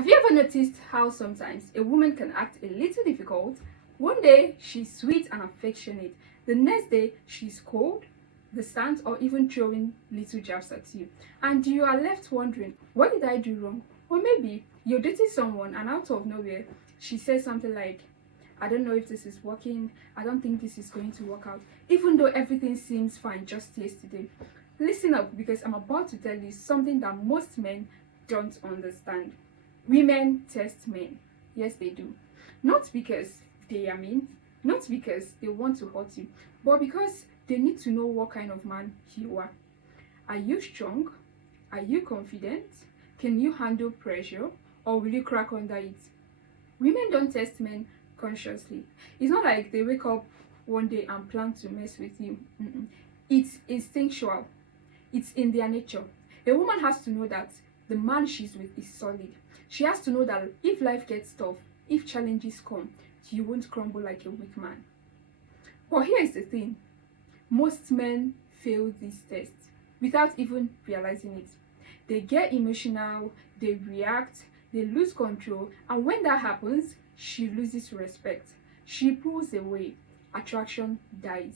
Have you ever noticed how sometimes a woman can act a little difficult? One day she's sweet and affectionate, the next day she's cold, distant, or even throwing little jabs at you. And you are left wondering, what did I do wrong? Or maybe you're dating someone and out of nowhere she says something like, I don't know if this is working, I don't think this is going to work out, even though everything seems fine just yesterday. Listen up, because I'm about to tell you something that most men don't understand. Women test men. Yes, they do. Not because they are mean, not because they want to hurt you, but because they need to know what kind of man you are. Are you strong? Are you confident? Can you handle pressure? Or will you crack under it? Women don't test men consciously. It's not like they wake up one day and plan to mess with you. It's instinctual. It's in their nature. A woman has to know that the man she's with is solid. She has to know that if life gets tough, if challenges come, you won't crumble like a weak man. But here is the thing. Most men fail this test without even realizing it. They get emotional, they react, they lose control, and when that happens, she loses respect. She pulls away. Attraction dies.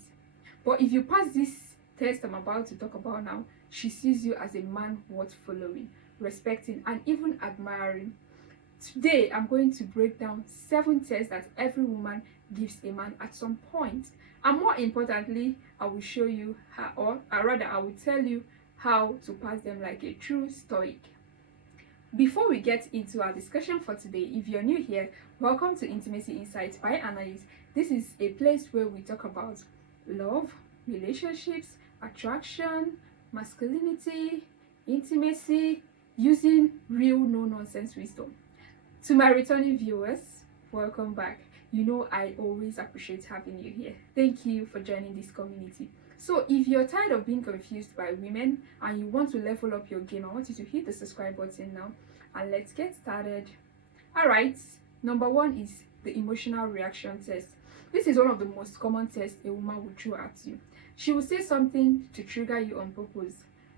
But if you pass this test I'm about to talk about now, she sees you as a man worth following, respecting, and even admiring. Today, I'm going to break down 7 tests that every woman gives a man at some point. And more importantly, I will show you how, or rather, I will tell you how to pass them like a true Stoic. Before we get into our discussion for today, if you're new here, welcome to Intimacy Insights by Annalise. This is a place where we talk about love, relationships, attraction, masculinity, intimacy, using real no-nonsense wisdom. To my returning viewers, welcome back. You know I always appreciate having you here. Thank you for joining this community. So if you're tired of being confused by women and you want to level up your game, I want you to hit the subscribe button now and let's get started. Alright, number 1 is the emotional reaction test. This is one of the most common tests a woman will throw at you. She will say something to trigger you on purpose.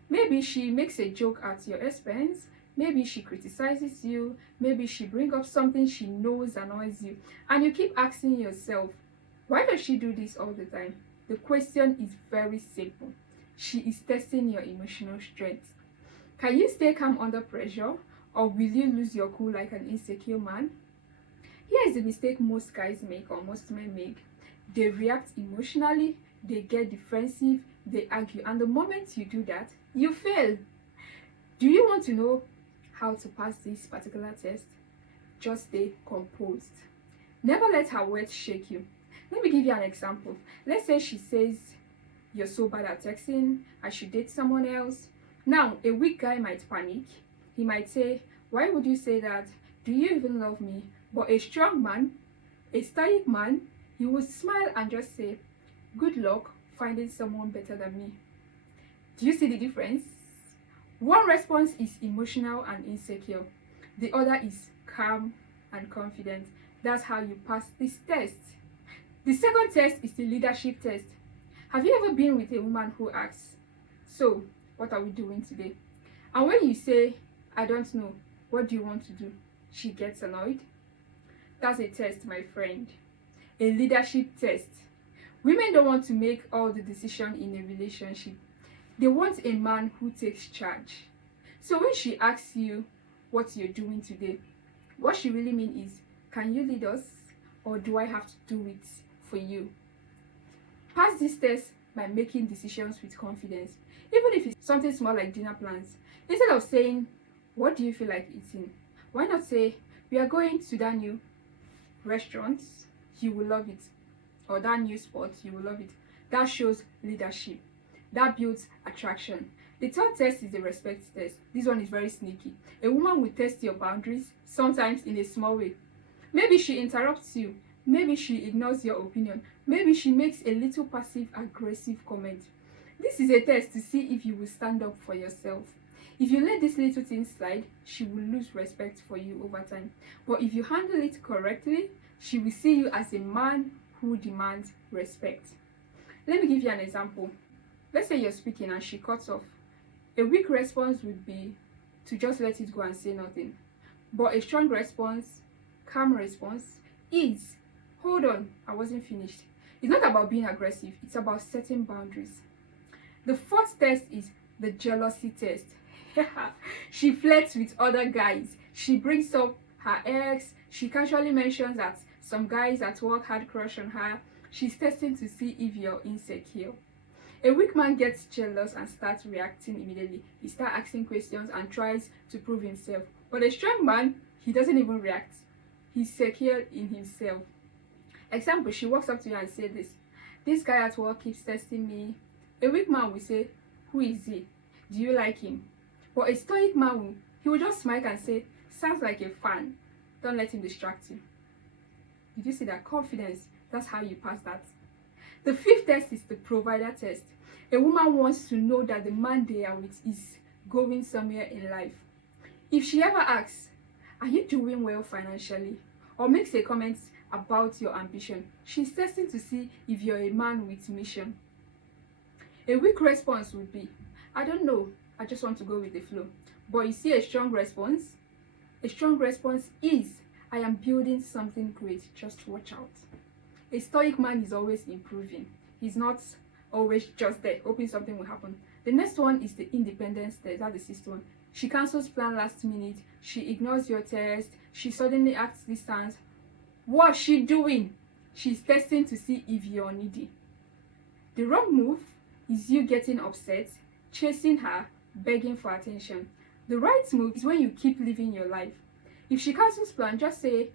Maybe she makes a joke at your expense. Maybe she criticizes you. Maybe she brings up something she knows annoys you. And you keep asking yourself, why does she do this all the time? The question is very simple. She is testing your emotional strength. Can you stay calm under pressure? Or will you lose your cool like an insecure man? Here is the mistake most guys make, or most men make. They react emotionally, they get defensive, they argue, and the moment you do that, you fail. Do you want to know how to pass this particular test? Just stay composed. Never let her words shake you. Let me give you an example. Let's say she says, you're so bad at texting, I should date someone else. Now, a weak guy might panic. He might say, why would you say that? Do you even love me? But a strong man, a stoic man, he will smile and just say, good luck finding someone better than me. Do you see the difference? One response is emotional and insecure. The other is calm and confident. That's how you pass this test. The second test is the leadership test. Have you ever been with a woman who asks, so, what are we doing today? And when you say, I don't know, what do you want to do? She gets annoyed. That's a test, my friend. A leadership test. Women don't want to make all the decisions in a relationship. They want a man who takes charge. So when she asks you what you're doing today, what she really means is, can you lead us, or do I have to do it for you? Pass this test by making decisions with confidence, even if it's something small like dinner plans. Instead of saying, what do you feel like eating? Why not say, we are going to that new restaurant, you will love it, or that new spot, you will love it. That shows leadership. That builds attraction. The third test is the respect test. This one is very sneaky. A woman will test your boundaries, sometimes in a small way. Maybe she interrupts you. Maybe she ignores your opinion. Maybe she makes a little passive-aggressive comment. This is a test to see if you will stand up for yourself. If you let this little thing slide, she will lose respect for you over time. But if you handle it correctly, she will see you as a man who demands respect. Let me give you an example. Let's say you're speaking and she cuts off. A weak response would be to just let it go and say nothing. But a strong response, calm response is, hold on, I wasn't finished. It's not about being aggressive, it's about setting boundaries. The fourth test is the jealousy test. She flirts with other guys. She brings up her ex. She casually mentions that some guys at work had crush on her. She's testing to see if you're insecure. A weak man gets jealous and starts reacting immediately. He starts asking questions and tries to prove himself. But a strong man, he doesn't even react. He's secure in himself. Example, she walks up to you and says this guy at work keeps testing me. A weak man will say, who is he? Do you like him? But a stoic man, he will just smile and say, sounds like a fan. Don't let him distract you. Did you see that? Confidence. That's how you pass that. The fifth test is the provider test. A woman wants to know that the man they are with is going somewhere in life. If she ever asks, are you doing well financially? Or makes a comment about your ambition, she's testing to see if you're a man with mission. A weak response would be, I don't know, I just want to go with the flow. But you see a strong response? A strong response is, I am building something great, just watch out. A stoic man is always improving. He's not always just there, hoping something will happen. The next one is the independence test. That's the sixth one. She cancels plan last minute. She ignores your test. She suddenly acts distant. What's she doing? She's testing to see if you're needy. The wrong move is you getting upset, chasing her, begging for attention. The right move is when you keep living your life. If she cancels plan, just say,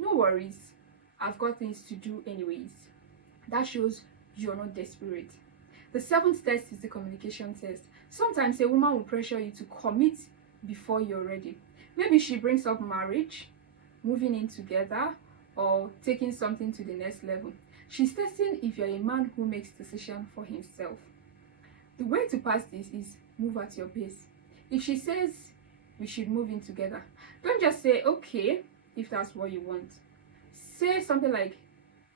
no worries, I've got things to do anyways. That shows you're not desperate. The seventh test is the communication test. Sometimes a woman will pressure you to commit before you're ready. Maybe she brings up marriage, moving in together, or taking something to the next level. She's testing if you're a man who makes decisions for himself. The way to pass this is move at your pace. If she says we should move in together, don't just say okay if that's what you want. Say something like,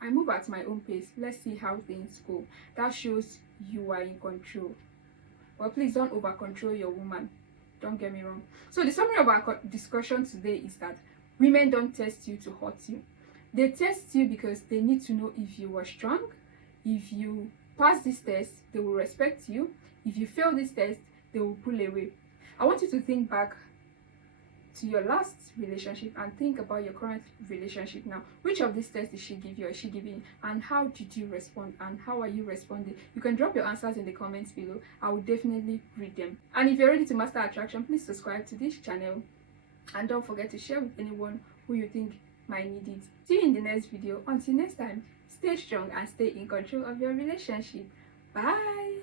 I move at my own pace, let's see how things go. That shows you are in control. But please don't over control your woman, don't get me wrong. So the summary of our discussion today is that women don't test you to hurt you. They test you because they need to know if you are strong. If you pass this test, they will respect you. If you fail this test, they will pull away. I want you to think back to your last relationship and think about your current relationship now. Which of these tests did she give you or is she giving? And how did you respond? And how are you responding? You can drop your answers in the comments below. I will definitely read them. And if you're ready to master attraction, please subscribe to this channel. And don't forget to share with anyone who you think might need it. See you in the next video. Until next time, stay strong and stay in control of your relationship. Bye.